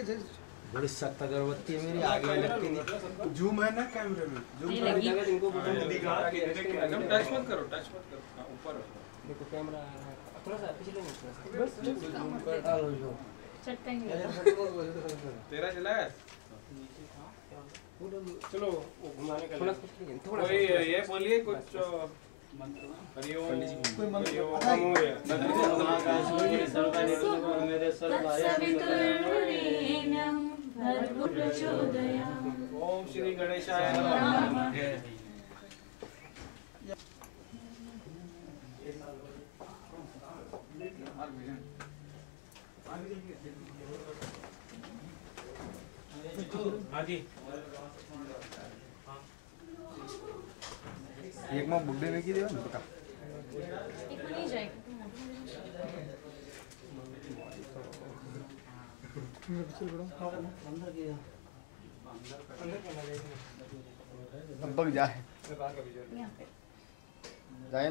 बड़ी सख्त अगरबत्ती है मेरी आगे लटकी थी। जूम है ना कैमरे में, जूम जगह इनको एकदम टच मत करो हाँ, ऊपर देखो कैमरा थोड़ा सा पीछे ले बस जूम कर डालो जो तेरा चला है। चलो वो घुमाने का थोड़ा ये बोलिए कुछ हरिओम कोई मंत्र ओम श्री गणेशाय नमः। हाँ जी एक माँ बुड्ढे में की देवा ना पका एक नहीं जाएगा अब बग जाए जाए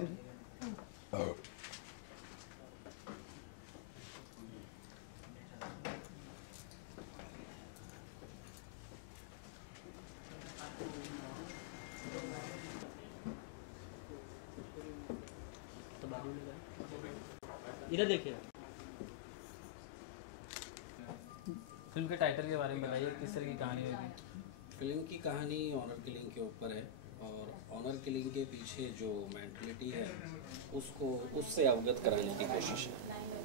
इधर देखिए। फिल्म के टाइटल के बारे में बताइए, किस तरह की कहानी होगी? फिल्म की कहानी ऑनर किलिंग के ऊपर है और ऑनर किलिंग के पीछे जो मेंटलिटी है उसको उससे अवगत कराने की कोशिश है।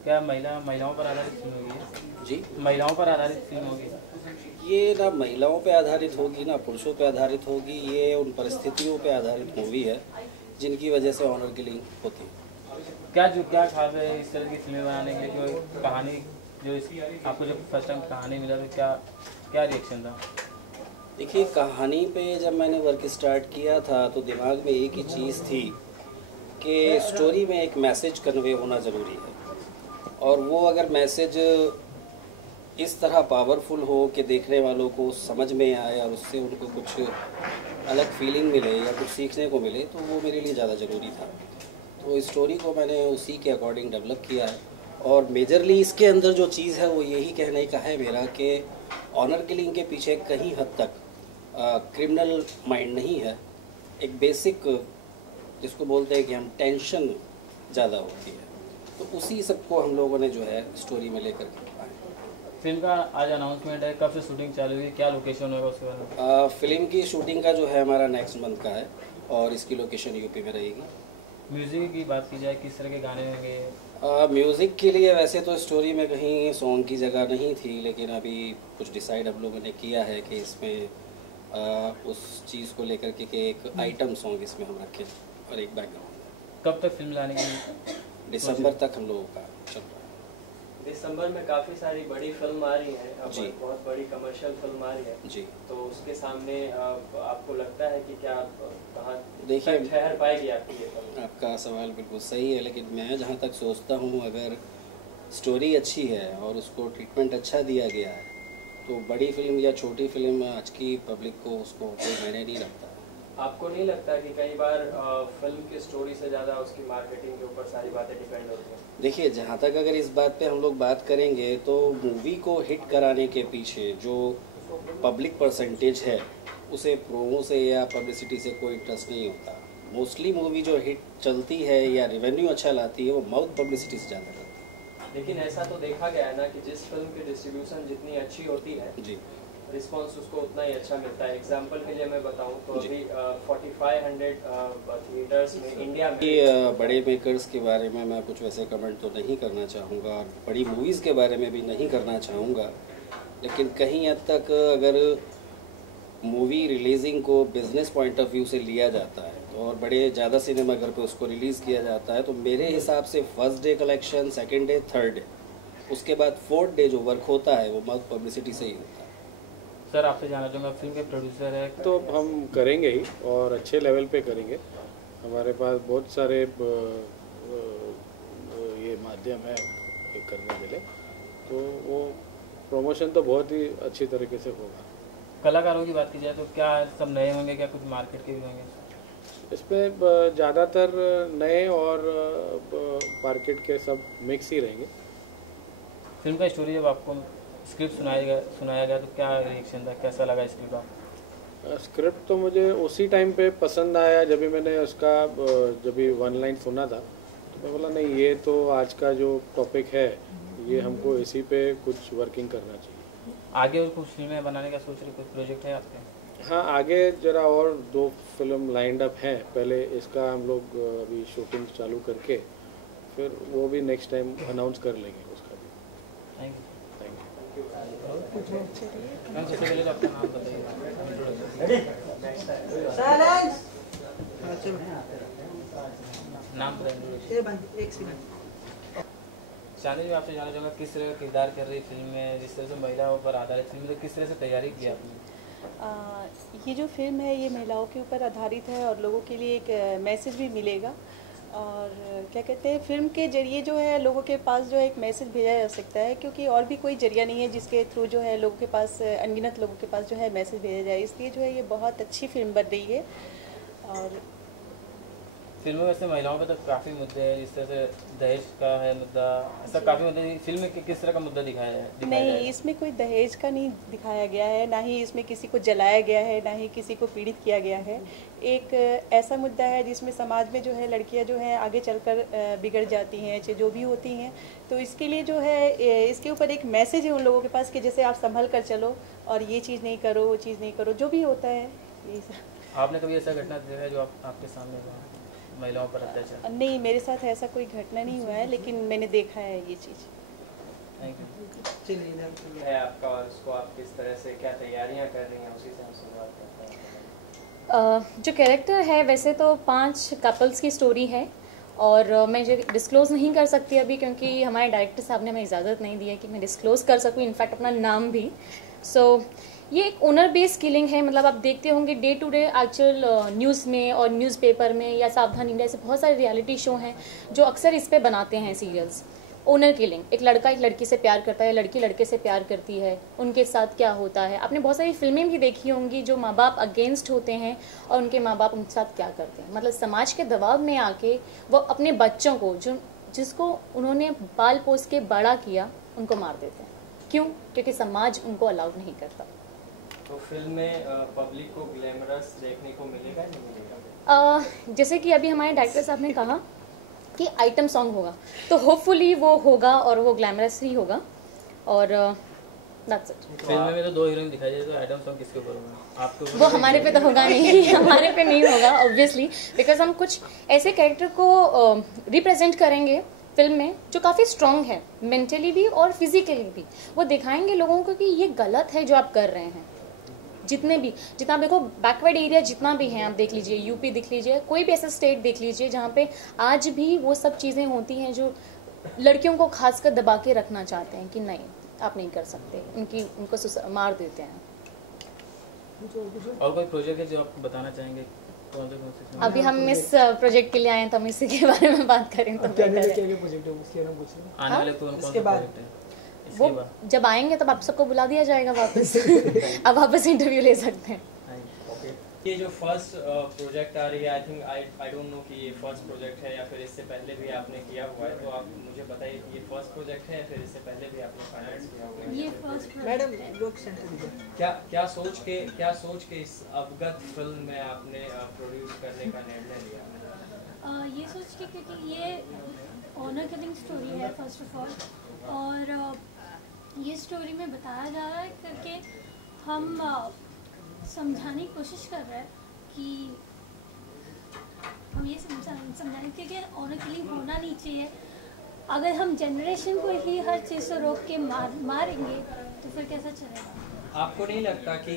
क्या महिलाओं पर आधारित फिल्म होगी? जी, महिलाओं पर आधारित फिल्म होगी? ये ना महिलाओं पे आधारित होगी ना पुरुषों पे आधारित होगी। ये उन परिस्थितियों पे आधारित मूवी है जिनकी वजह से ऑनर किलिंग होती है। क्या खास है इस तरह की फिल्में बनाने के लिए? जो कहानी जो आपको जब फर्स्ट टाइम कहानी मिला तो क्या रिएक्शन था? देखिए, कहानी पे जब मैंने वर्क स्टार्ट किया था तो दिमाग में एक ही चीज़ थी कि स्टोरी में एक मैसेज कन्वे होना ज़रूरी है और वो अगर मैसेज इस तरह पावरफुल हो कि देखने वालों को समझ में आए और उससे उनको कुछ अलग फीलिंग मिले या कुछ सीखने को मिले तो वो मेरे लिए ज़्यादा ज़रूरी था। तो स्टोरी को मैंने उसी के अकॉर्डिंग डेवलप किया है और मेजरली इसके अंदर जो चीज़ है वो यही कहने का है मेरा कि ऑनर किलिंग के पीछे कहीं हद तक क्रिमिनल माइंड नहीं है। एक बेसिक जिसको बोलते हैं कि हम टेंशन ज़्यादा होती है, तो उसी सबको हम लोगों ने जो है स्टोरी में लेकर के आए। फिल्म का आज अनाउंसमेंट है, कब से शूटिंग चालू हुई, क्या लोकेशन होगा उसके बारे में? फिल्म की शूटिंग का जो है हमारा नेक्स्ट मंथ का है और इसकी लोकेशन यूपी में रहेगी। म्यूज़िक की बात की जाए, किस तरह के गाने होंगे? म्यूज़िक के लिए वैसे तो स्टोरी में कहीं सॉन्ग की जगह नहीं थी, लेकिन अभी कुछ डिसाइड हम लोगों ने किया है कि इसमें उस चीज़ को लेकर के कि एक आइटम सॉन्ग इसमें हम रखें और एक बैकग्राउंड। कब तक फिल्म लाने की? दिसंबर तक हम लोगों का चल रहा है। दिसंबर में काफ़ी सारी बड़ी फिल्म आ रही है, जी, बहुत बड़ी कमर्शियल फिल्म आ रही है जी। तो उसके सामने आपको लगता है कि क्या कहाँ देखिए, ठहर पाएगी आपकी ये फिल्म? आपका सवाल बिल्कुल सही है, लेकिन मैं जहाँ तक सोचता हूँ अगर स्टोरी अच्छी है और उसको ट्रीटमेंट अच्छा दिया गया है तो बड़ी फिल्म या छोटी फिल्म आज की पब्लिक को उसको कोई मायने नहीं रखता। आपको नहीं लगता कि कई बार फिल्म की स्टोरी से ज़्यादा उसकी मार्केटिंग के ऊपर सारी बातें डिपेंड होती हैं? देखिए, जहाँ तक अगर इस बात पे हम लोग बात करेंगे तो मूवी को हिट कराने के पीछे जो पब्लिक परसेंटेज है उसे प्रोमो से या पब्लिसिटी से कोई ट्रस्ट नहीं होता। मोस्टली मूवी जो हिट चलती है या रेवेन्यू अच्छा लाती है वो माउथ पब्लिसिटी से ज़्यादा करती है। लेकिन ऐसा तो देखा गया है ना कि जिस फिल्म की डिस्ट्रीब्यूशन जितनी अच्छी होती है जी, रिस्पांस उसको उतना ही अच्छा मिलता है। एग्जांपल के लिए मैं बताऊं तो अभी 4500 थिएटर्स में इंडिया में बड़े मेकर्स के बारे में मैं कुछ वैसे कमेंट तो नहीं करना चाहूँगा और बड़ी मूवीज़ के बारे में भी नहीं करना चाहूँगा, लेकिन कहीं हद तक अगर मूवी रिलीजिंग को बिजनेस पॉइंट ऑफ व्यू से लिया जाता है तो और बड़े ज़्यादा सिनेमाघर पे उसको रिलीज़ किया जाता है तो मेरे हिसाब से first day collection, second day, third day, उसके बाद फोर्थ डे जो वर्क होता है वो माउथ पब्लिसिटी से ही होता है। सर आपसे जानना चाहूँगा, फिल्म के प्रोड्यूसर है तो हम करेंगे ही और अच्छे लेवल पे करेंगे। हमारे पास बहुत सारे ये माध्यम है ये करने के लिए, तो वो प्रमोशन तो बहुत ही अच्छी तरीके से होगा। कलाकारों की बात की जाए तो क्या सब नए होंगे, क्या कुछ मार्केट के भी होंगे? इसमें ज़्यादातर नए और मार्केट के सब मिक्स ही रहेंगे। फिल्म का स्टोरी जब आपको स्क्रिप्ट सुनाया गया तो क्या रिएक्शन था, कैसा लगा स्क्रिप्ट आप? स्क्रिप्ट तो मुझे उसी टाइम पे पसंद आया जब भी मैंने उसका जब भी वन लाइन सुना था, तो मैं बोला नहीं ये तो आज का जो टॉपिक है ये हमको इसी पे कुछ वर्किंग करना चाहिए। आगे और कुछ फिल्में बनाने का सोच रहे, कुछ प्रोजेक्ट है आपके? हाँ, आगे जरा और 2 फिल्म लाइंड अप हैं। पहले इसका हम लोग अभी शूटिंग चालू करके फिर वो भी नेक्स्ट टाइम अनाउंस कर लेंगे उसका भी। Thank you. थैंक सबसे पहले तो अपना नाम बताइए। नाम बताइए। चांदी जी, आपसे जानना चाहूँगा किस तरह का किरदार कर रही फिल्म में, जिस तरह से महिलाओं पर आधारित फिल्म, तो किस तरह से तैयारी की आपने? ये जो फिल्म है ये महिलाओं के ऊपर आधारित है और लोगों के लिए एक मैसेज भी मिलेगा। और क्या कहते हैं, फिल्म के जरिए जो है लोगों के पास जो है एक मैसेज भेजा जा सकता है, क्योंकि और भी कोई जरिया नहीं है जिसके थ्रू जो है लोगों के पास, अनगिनत लोगों के पास जो है मैसेज भेजा जाए। इसलिए जो है ये बहुत अच्छी फिल्म बन रही है। और फिल्मों में से महिलाओं पे तो काफ़ी मुद्दे हैं, जिस तरह से दहेज का है मुद्दा, ऐसा काफ़ी मुद्दे। फिल्म में किस तरह का मुद्दा दिखाया है? नहीं, इसमें कोई दहेज का नहीं दिखाया गया है, ना ही इसमें किसी को जलाया गया है, ना ही किसी को पीड़ित किया गया है। एक ऐसा मुद्दा है जिसमें समाज में जो है लड़कियां जो है आगे चलकर बिगड़ जाती हैं, चाहे जो भी होती हैं। तो इसके लिए जो है इसके ऊपर एक मैसेज है उन लोगों के पास कि जैसे आप संभल कर चलो और ये चीज़ नहीं करो, वो चीज़ नहीं करो, जो भी होता है यही सब। आपने कभी ऐसा घटना देखा है जो आपके सामने हुआ, महिलाओं पर अत्याचार? नहीं, मेरे साथ ऐसा कोई घटना नहीं हुआ है, लेकिन मैंने देखा है ये चीज़। Thank you. है आपका, और उसको आप किस तरह से क्या तैयारियां कर रही हैं, उसी से हम शुरुआत करते हैं। जो कैरेक्टर है वैसे तो 5 कपल्स की स्टोरी है, और मैं जो डिस्क्लोज़ नहीं कर सकती अभी, क्योंकि हमारे डायरेक्टर साहब ने हमें इजाज़त नहीं दी है कि मैं डिस्क्लोज़ कर सकूँ, इनफैक्ट अपना नाम भी। ये एक ओनर बेस्ड किलिंग है। मतलब आप देखते होंगे day to day actual news में और न्यूज़पेपर में या सावधान इंडिया से बहुत सारे रियलिटी शो हैं जो अक्सर इस पे बनाते हैं सीरियल्स। ओनर किलिंग, एक लड़का एक लड़की से प्यार करता है, लड़की लड़के से प्यार करती है, उनके साथ क्या होता है। आपने बहुत सारी फिल्में भी देखी होंगी जो माँ बाप अगेंस्ट होते हैं और उनके माँ बाप उनके साथ क्या करते हैं। मतलब समाज के दबाव में आके वो अपने बच्चों को, जिसको उन्होंने पाल पोस के बड़ा किया, उनको मार देते हैं। क्यों? क्योंकि समाज उनको अलाउड नहीं करता। तो फिल्म में पब्लिक को ग्लैमरस देखने को मिलेगा या नहीं मिलेगा? जैसे कि अभी हमारे डायरेक्टर साहब ने कहा कि आइटम सॉन्ग होगा, तो होपफुली वो होगा और वो ग्लैमरस ही होगा। और दैट्स इट। फिल्म में तो 2 हीरोइन दिखाई जाए, तो आइटम सॉन्ग किसके ऊपर होगा? आपके ऊपर? वो हमारे पे तो होगा नहीं, हमारे पे नहीं होगा ऑब्वियसली, बिकॉज हम कुछ ऐसे कैरेक्टर को रिप्रेजेंट करेंगे फिल्म में जो काफ़ी स्ट्रॉन्ग है, मेंटली भी और फिजिकली भी। वो दिखाएंगे लोगों को कि ये गलत है जो आप कर रहे हैं। जितना देखो, बैकवर्ड एरिया जितना भी है, आप देख लीजिए, यूपी देख लीजिए, कोई भी ऐसा स्टेट देख लीजिए जहाँ पे आज भी वो सब चीज़ें होती हैं जो लड़कियों को खासकर दबा के रखना चाहते हैं कि नहीं आप नहीं कर सकते, उनको मार देते हैं। और कोई प्रोजेक्ट है जो आप बताना चाहेंगे? अभी हम इस प्रोजेक्ट के लिए आए हैं, तो हम इसी के बारे में बात करें तो आने वाले कौन से प्रोजेक्ट है? वो जब आएंगे तब आप सबको बुला दिया जाएगा वापस। अब वापस इंटरव्यू ले सकते हैं। ये जो फर्स्ट प्रोजेक्ट आ रही है, आई डोंट नो कि ये फर्स्ट प्रोजेक्ट है या फिर इससे पहले भी आपने किया हुआ है, तो आप मुझे बताइए कि ये फर्स्ट प्रोजेक्ट है या फिर इससे पहले भी आपने फाइनेंस किया हुआ है? ये फर्स्ट मैडम लोग सेंटर क्या सोच के इस अवगत फिल्म में आपने प्रोड्यूस करने का निर्णय लिया? ये सोच के क्योंकि ये ऑनर किलिंग स्टोरी है फर्स्ट ऑफ ऑल, और ये स्टोरी में बताया जा रहा है करके हम समझाने की कोशिश कर रहे हैं कि हम ये समझाने क्योंकि ऑनर किलिंग होना नहीं चाहिए। अगर हम जनरेशन को ही हर चीज़ से रोक के मारेंगे तो फिर कैसा चलेगा? आपको नहीं लगता कि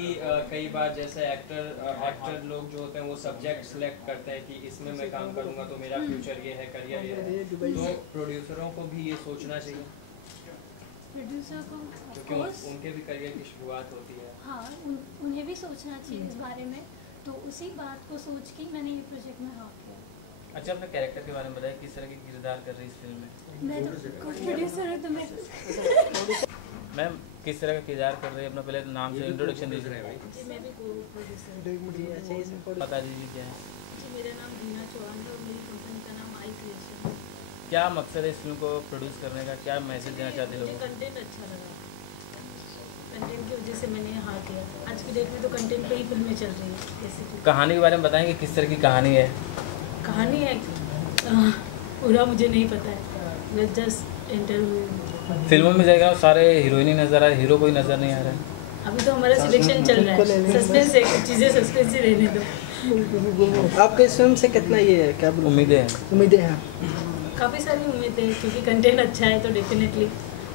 कई बार जैसे एक्टर लोग जो होते हैं वो सब्जेक्ट सिलेक्ट करते हैं कि इसमें मैं काम करूंगा तो मेरा फ्यूचर ये है, करियर ये है, तो प्रोड्यूसरों को भी ये सोचना चाहिए, प्रोड्यूसर को क्योंकि उनके भी करियर की शुरुआत होती है। हाँ, उन्हें भी सोचना चाहिए इस बारे में। तो उसी बात को सोच के मैंने ये प्रोजेक्ट में हाँ किया। अच्छा, अपने कैरेक्टर के बारे में बताइए, किस तरह की किरदार कर रही है इस फिल्म में? मैं तो प्रोड्यूसर हूँ, तो मैं मैम किस तरह का किरदार कर रही है? अपना पहले नाम से इंट्रोडक्शन दीजिए। मैं भी प्रोड्यूसर बता दीजिए क्या है। मेरा नाम दीना चौहान है और मेरी कंपनी का नाम आई क्रिएशन। क्या मकसद है इस फिल्म को प्रोड्यूस करने का, क्या मैसेज देना चाहते हैं लोगों को? कंटेंट अच्छा लगा। कंटेंट की वजह से मैंने हाँ किया। आज की डेट में तो कंटेंट पे ही फिल्में चल रही है बेसिकली। कहानी के बारे में बताएंगे, किस तरह की कहानी है? कहानी है पूरा मुझे नहीं पता है, मैं जस्ट एंटर हुई। फिल्मों में जाएगा सारे हीरोइन ही नज़र आ रहे, हीरो कोई नज़र नहीं आ रहा है। अभी तो हमारा सिलेक्शन चल रहा है, सस्पेंस है, कुछ चीज़ें सस्पेंस ही रहने दो। आपके इस फिल्म से कितना ये है, क्या उम्मीदें हैं? उम्मीदें हैं काफ़ी सारी उम्मीदें हैं, क्योंकि कंटेंट अच्छा है तो डेफिनेटली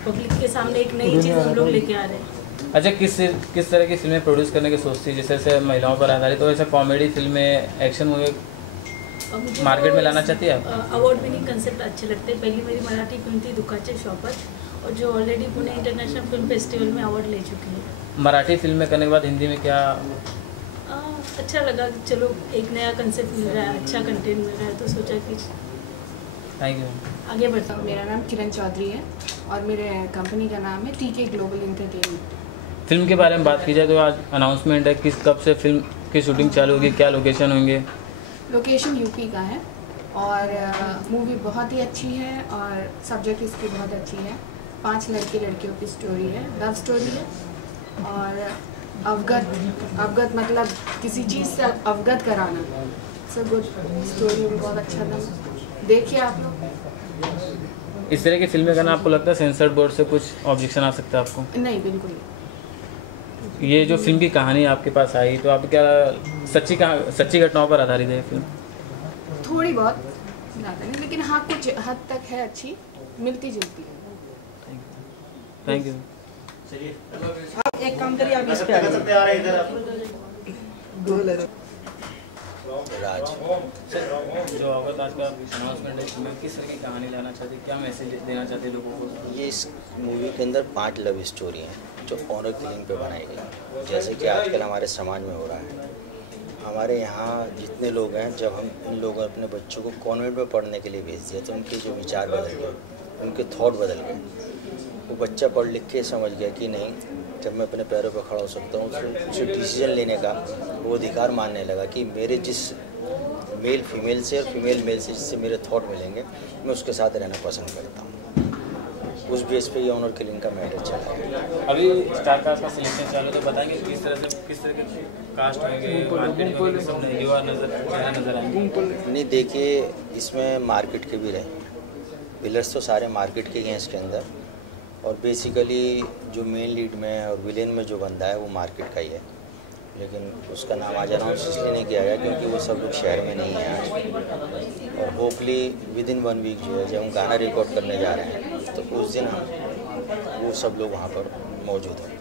पब्लिक के सामने एक नई चीज़ हम लोग लेके आ रहे हैं। अच्छा, किस तरह की फिल्में प्रोड्यूस करने की सोचती है? जैसे महिलाओं पर आधारित, तो ऐसा कॉमेडी फिल्में, एक्शन मूवी मार्केट में लाना चाहती है आप? अवार्ड विनिंग कंसेप्ट अच्छे लगते हैं। पहली मेरी मराठी फिल्म थी दुखाचे शॉपर, और जो already Pune international film festival में अवार्ड ले चुकी है। मराठी फिल्म में करने के बाद हिंदी में क्या अच्छा लगा, चलो एक नया कंसेप्ट मिल रहा है, अच्छा कंटेंट मिल रहा है, तो सोचा कि थैंक यू आगे बढ़ता हूँ। मेरा नाम किरण चौधरी है और मेरे कंपनी का नाम है टीके ग्लोबल एंटरटेनमेंट। फिल्म के बारे में बात की जाए तो आज अनाउंसमेंट है, कब से फिल्म की शूटिंग चालू होगी, क्या लोकेशन होंगे? लोकेशन यूपी का है और मूवी बहुत ही अच्छी है और सब्जेक्ट इसकी बहुत अच्छी है। 5 लड़के लड़कियों की स्टोरी है, लव स्टोरी है और अवगत मतलब किसी चीज़ से अवगत कराना। सब गुड स्टोरी भी बहुत अच्छा था, देखिए आप लोग। इस तरह की फिल्में करना आपको लगता है सेंसर्ड बोर्ड से कुछ ऑब्जेक्शन आ सकता है आपको? नहीं, बिल्कुल नहीं। ये जो फिल्म की कहानी आपके पास आई, तो आप क्या सच्ची घटनाओं पर आधारित है फिल्म? थोड़ी बहुत, ज़्यादा नहीं, लेकिन हाँ कुछ हद तक है अच्छी, मिलती जुलती है। Thank you. आप एक काम करिए, आप इस पे आ रहे इधर आप राज जो अवगत आज का अनाउंसमेंट है, इसमें किस तरह की कहानी लाना चाहते, क्या मैसेज देना चाहते लोगों को? ये इस मूवी के अंदर 5 लव स्टोरी हैं जो ऑनर किलिंग पे बनाई गई। जैसे कि आजकल हमारे समाज में हो रहा है, हमारे यहाँ जितने लोग हैं, जब हम इन लोगों अपने बच्चों को कॉन्वेंट में पढ़ने के लिए भेज दिया तो उनके जो विचार बदल गए, उनके थॉट बदल गए। वो बच्चा पढ़ लिख के समझ गया कि नहीं, जब मैं अपने पैरों पर खड़ा हो सकता हूँ, तो उसे डिसीजन लेने का वो अधिकार मानने लगा कि मेरे जिस मेल फीमेल से और फीमेल मेल से जिससे मेरे थॉट मिलेंगे, मैं उसके साथ रहना पसंद करता हूँ। उस बेस पे ये ऑनर किलिंग का मैटर चल रहा है। अभी स्टार कास्ट का सिलेक्शन चालू, तो बताएंगे किस तरह के कास्ट होंगे, मार्केट में सब युवा नजर आएंगे? नहीं, देखिए इसमें मार्केट के भी रहे, विलर्स तो सारे मार्केट के ही हैं इसके अंदर, और बेसिकली जो मेन लीड में और विलेन में जो बंदा है वो मार्केट का ही है, लेकिन उसका नाम आज अनाउंस इसलिए नहीं किया गया क्योंकि वो सब लोग शहर में नहीं है आज। और होपली विद इन 1 वीक जो है, जब हम गाना रिकॉर्ड करने जा रहे हैं तो उस दिन वो सब लोग वहाँ पर मौजूद होंगे।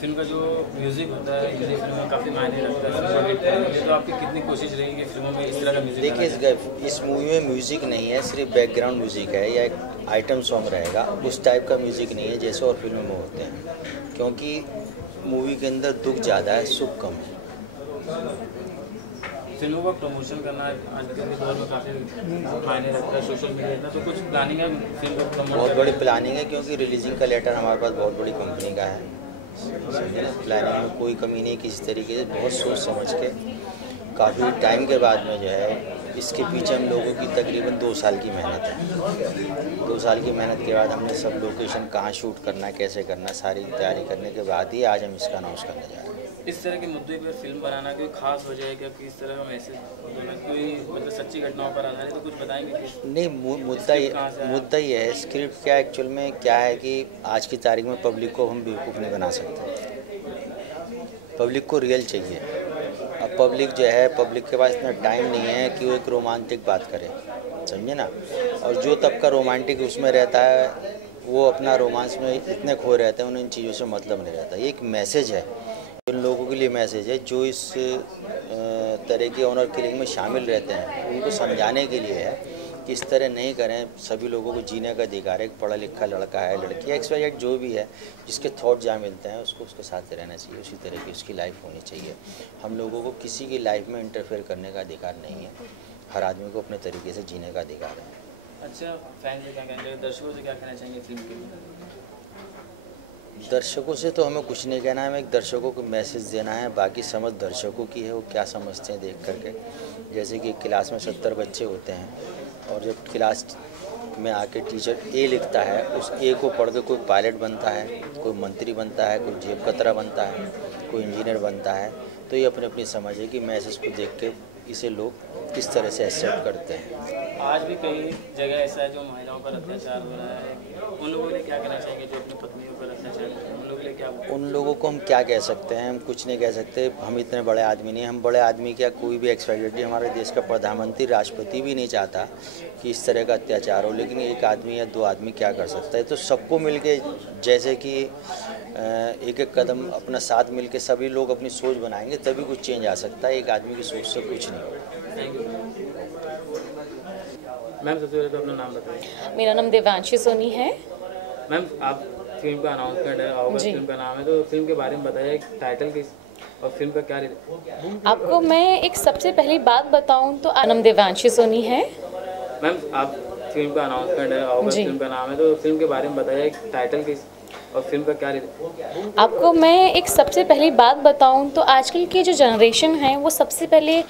फिल्म का जो म्यूज़िक होता है, हिंदी फिल्म में काफ़ी मायने रखता है, तो आपकी कितनी कोशिश रहेगी कि फिल्मों में इस तरह का म्यूज़िक? देखिए, इस मूवी में म्यूज़िक नहीं है, सिर्फ बैकग्राउंड म्यूज़िक है या एक आइटम सॉन्ग रहेगा, उस टाइप का म्यूज़िक नहीं है जैसे और फिल्मों में होते हैं, क्योंकि मूवी के अंदर दुख ज़्यादा है, सुख कम है। फिल्मों का प्रमोशन करना आज के दौर में काफ़ी मायने रखता है, सोशल मीडिया, तो कुछ प्लानिंग है फिल्म को प्रमोट? बहुत बड़ी प्लानिंग है, क्योंकि रिलीजिंग का लेटर हमारे पास बहुत बड़ी कंपनी का है। प्लानिंग में कोई कमी नहीं, किसी तरीके से बहुत सोच समझ के काफ़ी टाइम के बाद में जो है, इसके पीछे हम लोगों की तकरीबन 2 साल की मेहनत है। 2 साल की मेहनत के बाद हमने सब लोकेशन कहाँ शूट करना है, कैसे करना है, सारी तैयारी करने के बाद ही आज हम इसका अनाउंस करने जा रहे हैं। इस तरह के मुद्दे पर फिल्म बनाना कोई खास हो जाए क्या, किस तरह का मैसेज, कोई मतलब सच्ची घटनाओं पर आधारित, तो कुछ बताएंगे? नहीं, मुद्दा ये है, स्क्रिप्ट क्या एक्चुअल में क्या है कि आज की तारीख में पब्लिक को हम बेवकूफ़ नहीं बना सकते, पब्लिक को रियल चाहिए। अब पब्लिक जो है, पब्लिक के पास इतना टाइम नहीं है कि वो एक रोमांटिक बात करे, समझे ना। और जो तबका रोमांटिक उसमें रहता है, वो अपना रोमांस में इतने खो रहते हैं, उन्हें इन चीज़ों से मतलब नहीं रहता। ये एक मैसेज है, उन लोगों के लिए मैसेज है जो इस तरह की ऑनर किलिंग में शामिल रहते हैं, उनको समझाने के लिए है कि इस तरह नहीं करें। सभी लोगों को जीने का अधिकार है, एक पढ़ा लिखा लड़का है, लड़की है, XYZ जो भी है, जिसके थॉट जहाँ मिलते हैं उसको उसके साथ रहना चाहिए, उसी तरह की उसकी लाइफ होनी चाहिए। हम लोगों को किसी की लाइफ में इंटरफेयर करने का अधिकार नहीं है, हर आदमी को अपने तरीके से जीने का अधिकार है। अच्छा, फैन से क्या कहना चाहिए, दर्शकों से क्या कहना चाहेंगे फिल्म के लिए? दर्शकों से तो हमें कुछ नहीं कहना है, हमें एक दर्शकों को मैसेज देना है, बाकी समझ दर्शकों की है, वो क्या समझते हैं देख करके। जैसे कि क्लास में 70 बच्चे होते हैं और जब क्लास में आके टीचर ए लिखता है, उस ए को पढ़ के कोई पायलट बनता है, कोई मंत्री बनता है, कोई जेब कतरा बनता है, कोई इंजीनियर बनता है। तो ये अपनी अपनी समझ है कि मैसेज को देख के इसे लोग किस तरह से एक्सेप्ट करते हैं। आज भी कई जगह ऐसा है जो महिलाओं पर अत्याचार हो रहा है, उन लोगों के लिए क्या कहना चाहिए जो अपनी पत्नियों पर अत्याचार करते हैं, उन लोगों के लिए क्या? उन लोगों को हम क्या कह सकते हैं, हम कुछ नहीं कह सकते। हम इतने बड़े आदमी नहीं, हम बड़े आदमी क्या, कोई भी एक्सपेक्टेड, हमारे देश का प्रधानमंत्री राष्ट्रपति भी नहीं चाहता कि इस तरह का अत्याचार हो, लेकिन एक आदमी या दो आदमी क्या कर सकता है। तो सबको मिलके, जैसे कि एक एक कदम अपना साथ मिलके सभी लोग अपनी सोच बनाएंगे तभी कुछ चेंज आ सकता है। एक आदमी की सोच से कुछ नहीं। मैम सबसे पहले तो अपना नाम बताइए। मेरा नाम देवांशी सोनी है। मैम आप फिल्म का अनाउंसमेंट है, ऑगस्ट फिल्म का नाम है, तो फिल्म के बारे में बताइए, टाइटल किस और फिल्म का क्या? आपको मैं एक सबसे पहली बात बताऊं तो नाम देवांशी सोनी है। मैम आप फिल्म का अनाउंसमेंट है, ऑगस्ट फिल्म का नाम है, तो फिल्म के बारे में बताइए, टाइटल किस और फिल्म का क्या? आपको मैं एक सबसे पहली बात बताऊं तो आजकल की जो जनरेशन है वो सबसे पहले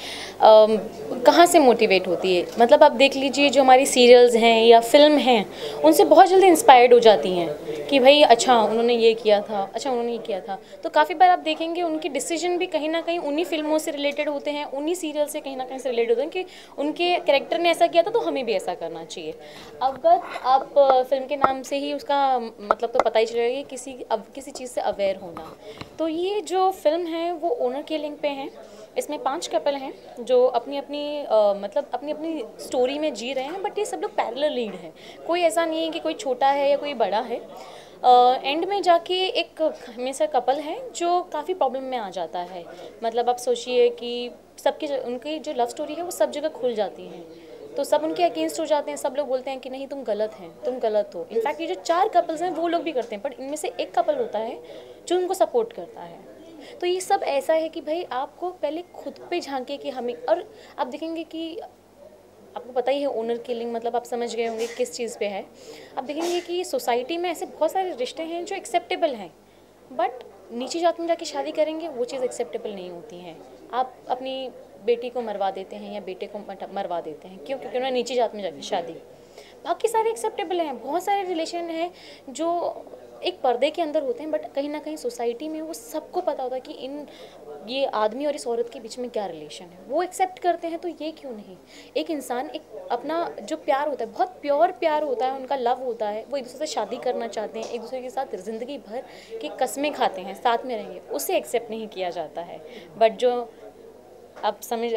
कहाँ से मोटिवेट होती है। मतलब आप देख लीजिए, जो हमारी सीरियल्स हैं या फिल्म हैं उनसे बहुत जल्दी इंस्पायर्ड हो जाती हैं कि भाई अच्छा उन्होंने ये किया था, अच्छा उन्होंने ये किया था। तो काफ़ी बार आप देखेंगे उनके डिसीजन भी कहीं ना कहीं उन्हीं फिल्मों से रिलेटेड होते हैं, उन्हीं सीरियल से कहीं ना कहीं से रिलेटेड होते हैं कि उनके कैरेक्टर ने ऐसा किया था तो हमें भी ऐसा करना चाहिए। अगर आप फिल्म के नाम से ही उसका मतलब तो पता ही चलेगा किसी चीज़ से अवेयर होना। तो ये जो फिल्म है वो ऑनर किलिंग पे है। इसमें 5 कपल हैं जो अपनी अपनी स्टोरी में जी रहे हैं, बट ये सब लोग पैरेलल लीड हैं। कोई ऐसा नहीं है कि कोई छोटा है या कोई बड़ा है। एंड में जाके एक हमेशा कपल है जो काफ़ी प्रॉब्लम में आ जाता है। मतलब आप सोचिए कि उनकी जो लव स्टोरी है वो सब जगह खुल जाती है, तो सब उनके अगेंस्ट हो जाते हैं। सब लोग बोलते हैं कि नहीं तुम गलत हैं, तुम गलत हो। इनफैक्ट ये जो 4 कपल्स हैं वो लोग भी करते हैं, बट इनमें से एक कपल होता है जो उनको सपोर्ट करता है। तो ये सब ऐसा है कि भाई आपको पहले खुद पे झांके कि हमें, और आप देखेंगे कि आपको पता ही है ऑनर किलिंग मतलब आप समझ गए होंगे किस चीज़ पे है। आप देखेंगे कि सोसाइटी में ऐसे बहुत सारे रिश्ते हैं जो एक्सेप्टेबल हैं, बट नीची जात में जाके शादी करेंगे वो चीज़ एक्सेप्टेबल नहीं होती हैं। आप अपनी बेटी को मरवा देते हैं या बेटे को मरवा देते हैं, क्यों? क्योंकि उन्होंने नीची जात में जाके शादी। बाकी सारे एक्सेप्टेबल हैं। बहुत सारे रिलेशन हैं जो एक पर्दे के अंदर होते हैं, बट कहीं ना कहीं सोसाइटी में वो सबको पता होता है कि ये आदमी और इस औरत के बीच में क्या रिलेशन है, वो एक्सेप्ट करते हैं। तो ये क्यों नहीं? एक इंसान एक अपना जो प्यार होता है, बहुत प्योर प्यार होता है, उनका लव होता है, वो एक दूसरे से शादी करना चाहते हैं, एक दूसरे के साथ ज़िंदगी भर की कस्में खाते हैं, साथ में रहेंगे, उसे एक्सेप्ट नहीं किया जाता है। बट जो आप समझ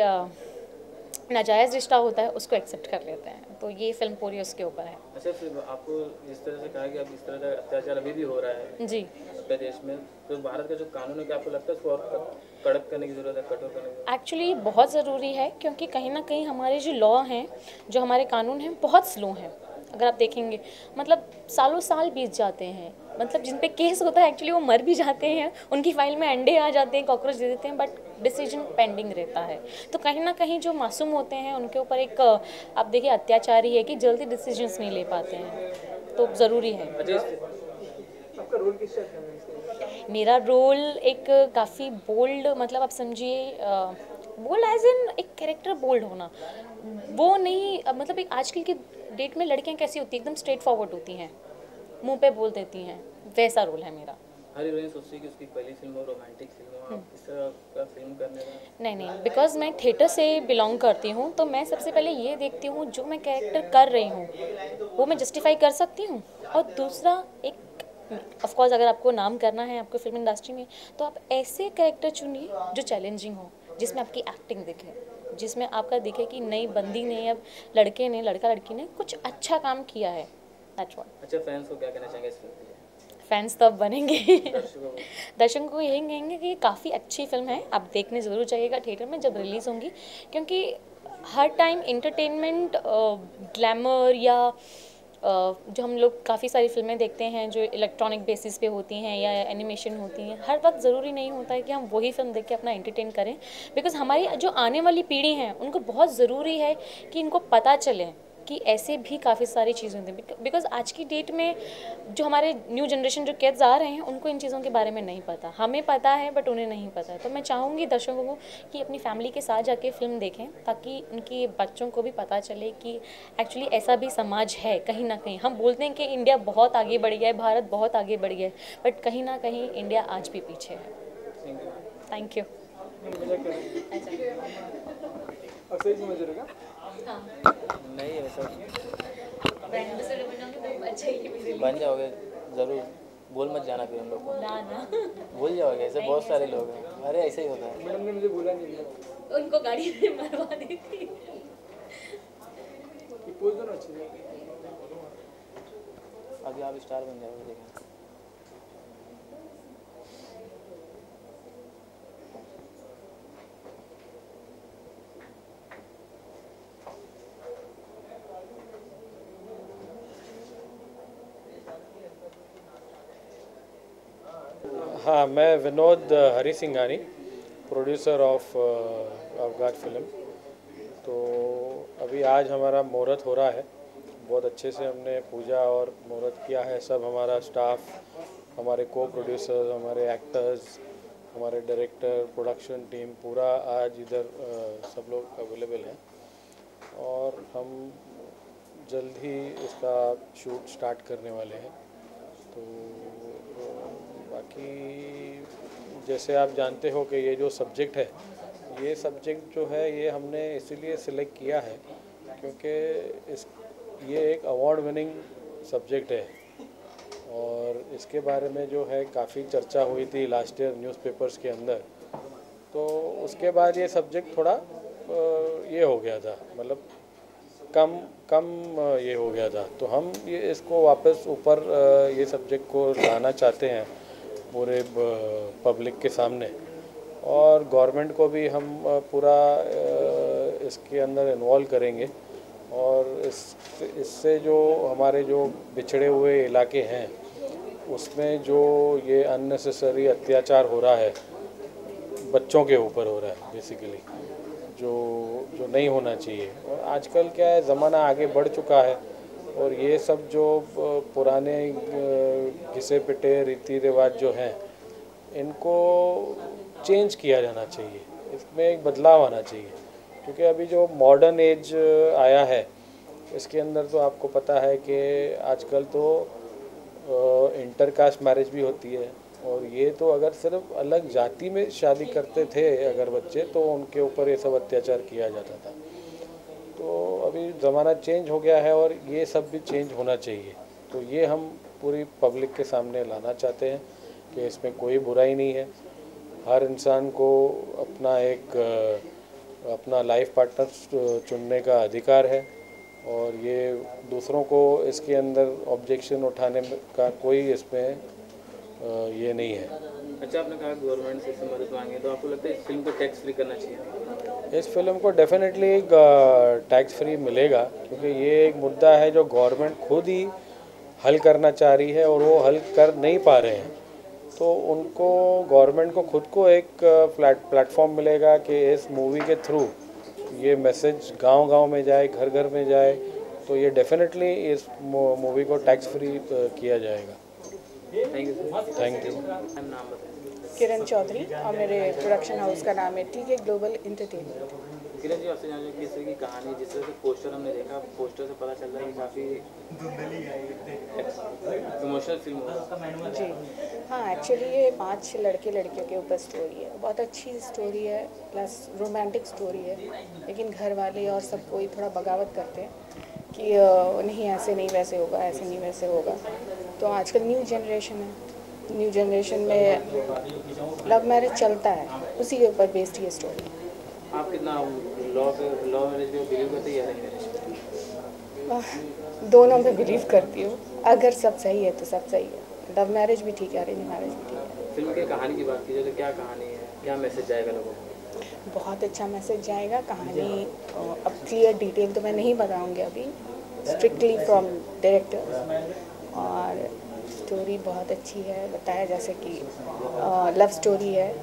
नाजायज़ रिश्ता होता है उसको एक्सेप्ट कर लेते हैं। तो ये फिल्म पूरी उसके ऊपर है। अच्छा, फिर आपको जिस तरह से कहा कि अब इस तरह का अत्याचार अभी भी हो रहा है जी अपने देश में, तो भारत का जो कानून है क्या आपको लगता है उसको और कड़क करने की ज़रूरत है, कठोर करने की? एक्चुअली बहुत ज़रूरी है, क्योंकि कहीं ना कहीं हमारे जो लॉ हैं, जो हमारे कानून हैं, बहुत स्लो हैं। अगर आप देखेंगे मतलब सालों साल बीत जाते हैं, मतलब जिन पे केस होता है एक्चुअली वो मर भी जाते हैं, उनकी फाइल में अंडे आ जाते हैं, कॉकरोच दे देते हैं, बट डिसीजन पेंडिंग रहता है। तो कहीं ना कहीं जो मासूम होते हैं उनके ऊपर एक आप देखिए अत्याचार ही है कि जल्दी डिसीजंस नहीं ले पाते हैं, तो ज़रूरी है। आपका रोल किस तरह है? मेरा रोल एक काफ़ी बोल्ड, मतलब आप समझिए बोल्ड एज इन एक कैरेक्टर बोल्ड होना, वो नहीं मतलब एक आजकल की डेट में लड़कियां कैसी होती हैं, एकदम स्ट्रेट फॉरवर्ड होती हैं, मुंह पे बोल देती हैं, वैसा रोल है मेरा। हर हीरोइन सोचती है कि उसकी पहली फिल्म हो, रोमांटिक फिल्म हो, आप इस तरह का फिल्म करने का? नहीं, बिकॉज मैं थिएटर से बिलोंग करती हूँ, तो मैं सबसे पहले ये देखती हूँ जो मैं कैरेक्टर कर रही हूँ वो मैं जस्टिफाई कर सकती हूँ, और दूसरा एक ऑफकोर्स अगर आपको नाम करना है आपको फिल्म इंडस्ट्री में, तो आप ऐसे कैरेक्टर चुनिए जो चैलेंजिंग हो, जिसमें आपकी एक्टिंग दिखे, जिसमें आपका दिखे कि नई बंदी ने, अब लड़के ने, लड़का लड़की ने कुछ अच्छा काम किया है। That's what. अच्छा, फैंस को क्या कहना चाहेंगे इस फिल्म के लिए? फैंस तब बनेंगे दर्शकों को यही कहेंगे कि काफ़ी अच्छी फिल्म है, आप देखने ज़रूर जाइएगा थिएटर में जब रिलीज़ होंगी, क्योंकि हर टाइम इंटरटेनमेंट ग्लैमर या जो हम लोग काफ़ी सारी फिल्में देखते हैं जो इलेक्ट्रॉनिक बेसिस पे होती हैं या एनिमेशन होती हैं, हर वक्त ज़रूरी नहीं होता है कि हम वही फिल्म देख के अपना एंटरटेन करें। बिकॉज़ हमारी जो आने वाली पीढ़ी है उनको बहुत ज़रूरी है कि इनको पता चले कि ऐसे भी काफ़ी सारी चीज़ें होती हैं, बिकॉज आज की डेट में जो हमारे न्यू जनरेशन जो किड्स आ रहे हैं उनको इन चीज़ों के बारे में नहीं पता, हमें पता है बट उन्हें नहीं पता। तो मैं चाहूँगी दर्शकों को कि अपनी फैमिली के साथ जाके फ़िल्म देखें, ताकि उनके बच्चों को भी पता चले कि एक्चुअली ऐसा भी समाज है कहीं ना कहीं। हम बोलते हैं कि इंडिया बहुत आगे बढ़ गया है, भारत बहुत आगे बढ़ गया है, बट कहीं ना कहीं इंडिया आज भी पीछे है। Thank you. नहीं है सर, बन जाओगे ज़रूर, बोल मत जाना फिर हम लोग को। ना भूल जाओगे, ऐसे बहुत सारे लोग हैं। अरे ऐसे ही होता है। मैडम ने मुझे बोला नहीं है, उनको गाड़ी में मरवा दी थी। पोज दो ना अच्छे से। अभी आप स्टार बन जाओगे, देखना। हाँ, मैं विनोद हरी सिंघानी, प्रोड्यूसर ऑफ अवगात फिल्म। तो अभी आज हमारा मुहूर्त हो रहा है, बहुत अच्छे से हमने पूजा और मुहूर्त किया है। सब हमारा स्टाफ, हमारे को प्रोड्यूसर, हमारे एक्टर्स, हमारे डायरेक्टर, प्रोडक्शन टीम पूरा आज इधर सब लोग अवेलेबल हैं और हम जल्द ही इसका शूट स्टार्ट करने वाले हैं। तो बाकी जैसे आप जानते हो कि ये जो सब्जेक्ट है, ये सब्जेक्ट जो है ये हमने इसीलिए सिलेक्ट किया है क्योंकि ये एक अवार्ड विनिंग सब्जेक्ट है और इसके बारे में जो है काफ़ी चर्चा हुई थी लास्ट ईयर न्यूज़पेपर्स के अंदर। तो उसके बाद ये सब्जेक्ट थोड़ा ये हो गया था, मतलब कम ये हो गया था। तो हम ये इसको वापस ऊपर ये सब्जेक्ट को लाना चाहते हैं पूरे पब्लिक के सामने, और गवर्नमेंट को भी हम पूरा इसके अंदर इन्वॉल्व करेंगे और इससे जो हमारे जो बिछड़े हुए इलाके हैं उसमें जो ये अननेसेसरी अत्याचार हो रहा है, बच्चों के ऊपर हो रहा है बेसिकली, जो नहीं होना चाहिए। और आजकल क्या है, ज़माना आगे बढ़ चुका है और ये सब जो पुराने घिसे पिटे रीति रिवाज जो हैं इनको चेंज किया जाना चाहिए, इसमें एक बदलाव आना चाहिए। क्योंकि अभी जो मॉडर्न एज आया है इसके अंदर तो आपको पता है कि आजकल तो इंटरकास्ट मैरिज भी होती है, और ये तो अगर सिर्फ अलग जाति में शादी करते थे अगर बच्चे, तो उनके ऊपर ये सब अत्याचार किया जाता था। तो अभी ज़माना चेंज हो गया है और ये सब भी चेंज होना चाहिए। तो ये हम पूरी पब्लिक के सामने लाना चाहते हैं कि इसमें कोई बुराई नहीं है, हर इंसान को अपना लाइफ पार्टनर चुनने का अधिकार है और ये दूसरों को इसके अंदर ऑब्जेक्शन उठाने का कोई इसमें ये नहीं है। अच्छा, आपने कहा गवर्नमेंट से मदद मांगे, तो आपको लगता है इस फिल्म को टैक्स फ्री करना चाहिए? इस फिल्म को डेफिनेटली टैक्स फ्री मिलेगा क्योंकि ये एक मुद्दा है जो गवर्नमेंट खुद ही हल करना चाह रही है और वो हल कर नहीं पा रहे हैं। तो उनको, गवर्नमेंट को खुद को एक प्लेटफॉर्म मिलेगा कि इस मूवी के थ्रू ये मैसेज गांव-गांव में जाए, घर-घर में जाए। तो ये डेफिनेटली इस मूवी को टैक्स फ्री किया जाएगा। Thank you. नाम बताएं। किरण चौधरी और मेरे प्रोडक्शन हाउस का नाम है TK global entertainment. Kiran ji, आपसे जानना किस तरह की कहानी, जिस तरह से पोस्टर हमने देखा, पोस्टर से पता चल रहा है कि काफ़ी इमोशनल फिल्म होगा। जी हाँ, एक्चुअली ये 5 लड़के लड़कियों के ऊपर स्टोरी है। बहुत अच्छी स्टोरी है, प्लस रोमांटिक स्टोरी है, लेकिन घर वाले और सब कोई थोड़ा बगावत करते हैं कि नहीं ऐसे नहीं वैसे होगा, ऐसे नहीं वैसे होगा। तो आजकल न्यू जनरेशन है, न्यू जनरेशन में लव मैरिज चलता है, उसी के ऊपर बेस्ड ये स्टोरी। आप कितना लव मैरिज में बिलीव करते हैं या अरेंज मैरिज? दोनों में बिलीव करती हूँ, अगर सब सही है तो सब सही है। लव मैरिज भी ठीक है, अरेंज मैरिज भी ठीक है। फिल्म की कहानी की बात कीजिए तो क्या कहानी है, क्या मैसेज जाएगा लोगों को? बहुत अच्छा मैसेज जाएगा। कहानी अब क्लियर डिटेल तो मैं नहीं बताऊँगी अभी, स्ट्रिक्टली फ्रॉम डायरेक्टर। और स्टोरी बहुत अच्छी है, बताया जैसे कि लव स्टोरी है,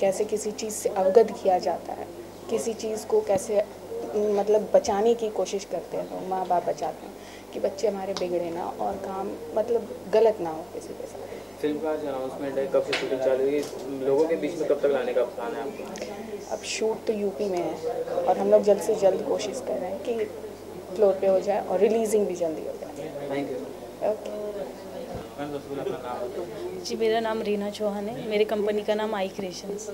कैसे किसी चीज़ से अवगत किया जाता है, किसी चीज़ को कैसे मतलब बचाने की कोशिश करते हैं, माँ बाप बचाते हैं कि बच्चे हमारे बिगड़े ना और काम मतलब गलत ना हो किसी के साथ। फिल्म का जो अनाउंसमेंट है, कब से शूटिंग चालू हुई, लोगों के बीच में कब तक लाने का प्लान है आपका? अब शूट तो यूपी में है और हम लोग जल्द से जल्द कोशिश कर रहे हैं कि फ्लोर पे हो जाए और रिलीजिंग भी जल्दी हो जाए। Thank you. ओके मैम, सबसे पहले अपना नाम बताओ। जी, मेरा नाम रीना चौहान है, मेरी कंपनी का नाम आई क्रिएशंस।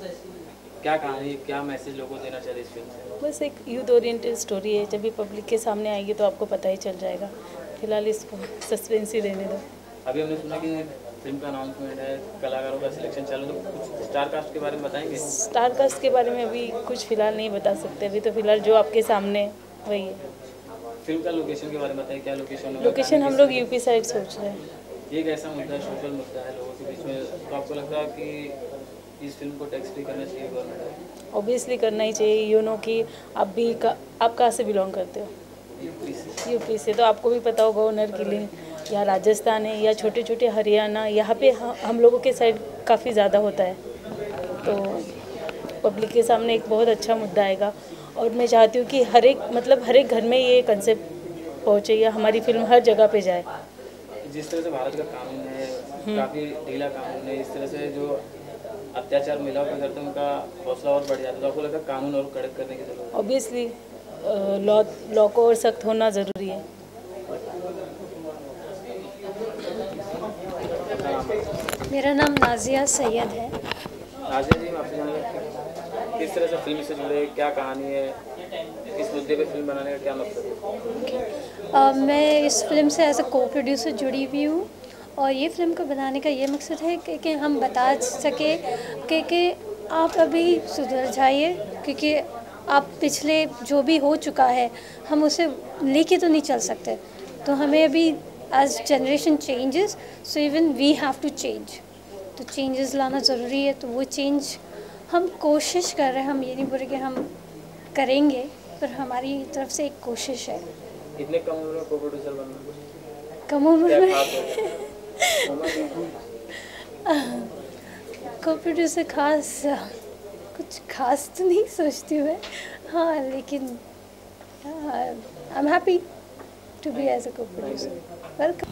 क्या कहानी, क्या मैसेज लोगों को देना चाहिए इस फिल्म से? बस एक यूथ ओरिएंटेड स्टोरी है, जब भी पब्लिक के सामने आएगी तो आपको पता ही चल जाएगा। फिलहाल इसको सस्पेंस ही रहने दो। अभी हमने सुना कि फिल्म का अनाउंसमेंट है, कलाकारों का सिलेक्शन चालू, तो कुछ स्टार कास्ट के बारे में बताएंगे? स्टार कास्ट के बारे में अभी कुछ फिलहाल नहीं बता सकते, अभी तो फिलहाल जो आपके सामने वही है। फिल्म का लोकेशन के बारे में बताइए, क्या लोकेशन होगा? लोकेशन हम लोग यूपी साइड सोच रहे हैं। ये एक ऐसा मुद्दा है, सोशल मुद्दा है लोगों के बीच में, तो आपको लगता है कि इस फिल्म को टैक्स फ्री करना चाहिए गवर्नमेंट? ऑब्वियसली करना ही चाहिए। यू नो कि आप कहाँ से बिलोंग करते हो? यूपी से। तो आपको भी पता होगा ओनर की लिंक या राजस्थान है या छोटे छोटे हरियाणा, यहाँ पे हम लोगों के साइड काफ़ी ज़्यादा होता है। तो पब्लिक के सामने एक बहुत अच्छा मुद्दा आएगा और मैं चाहती हूँ कि हर एक घर में ये कंसेप्ट पहुँचे या हमारी फिल्म हर जगह पे जाए। जिस तरह से भारत का कानून है, काफ़ी ढीला कानून है, इस तरह से जो अत्याचार महिलाओं पे करते हैं उनका हौसला और बढ़ जाता है, तो आपको लगता है कानून और कड़क करने की जरूरत है? ऑब्वियसली लॉ को और सख्त होना ज़रूरी है। मेरा नाम नाजिया सैयद है। नाजिया जी, मैं आपसे जानना किस तरह से फिल्म से जुड़े, क्या कहानी है, इस मुद्दे पे फिल्म बनाने का क्या मकसद है? मैं इस फिल्म से एज अ को प्रोड्यूसर जुड़ी हुई हूँ और ये फिल्म को बनाने का ये मकसद है कि हम बता सके कि आप अभी सुधर जाइए, क्योंकि आप पिछले जो भी हो चुका है हम उसे लेके तो नहीं चल सकते, तो हमें अभी as generation changes so even we have to change, तो चेंजेस लाना ज़रूरी है। तो वो चेंज हम कोशिश कर रहे हैं, हम ये नहीं बोल रहे कि हम करेंगे, पर हमारी तरफ से एक कोशिश है। इतने कम उम्र में को-प्रोड्यूसर बनना, कम उम्र में को प्रोड्यूसर कुछ खास तो नहीं सोचती हूँ मैं, हाँ, लेकिन I am happy to be as a coproducer. Welcome.